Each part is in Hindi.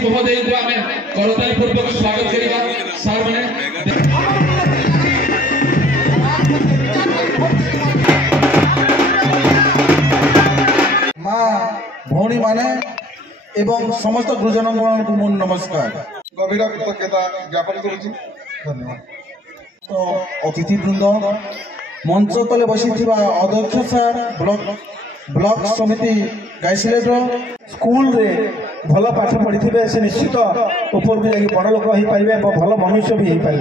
महोदय को आम करताल पूर्वक स्वागत करवा सार मैंने माँ भौणी माने एवं समस्त गुरुजन को मो नमस्कार गभीर कृतज्ञता ज्ञापन करुच्ची धन्यवाद। तो अतिथि वृंद मंच तले बसी अध्यक्ष सार ब्लॉक समिति गाइसिलेट स्कूल रे भल पाठ पढ़ी थे से निश्चित ऊपर भी जाकि बड़ लोक हो पारे भल मनुष्य भी हो पारे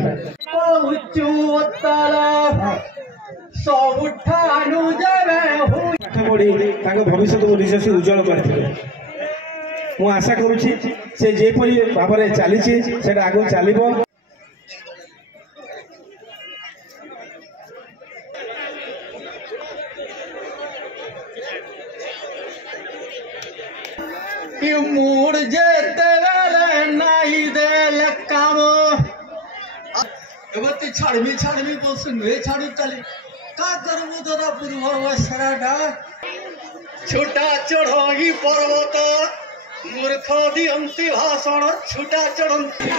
पाठ पढ़ी भविष्य को निश्चय उज्जवल करते मु आशा करुच्ची से जेपरी भाव में चली से आगे चलो मूड जेते नाई दे काम एवं छाड़मी बोलसुन वे छाड़ू चली का करबू दादा पूर्व सराडा छोटा चढ़ी पर्वत मूर्ख दियंती भाषण छोटा चढ़ंती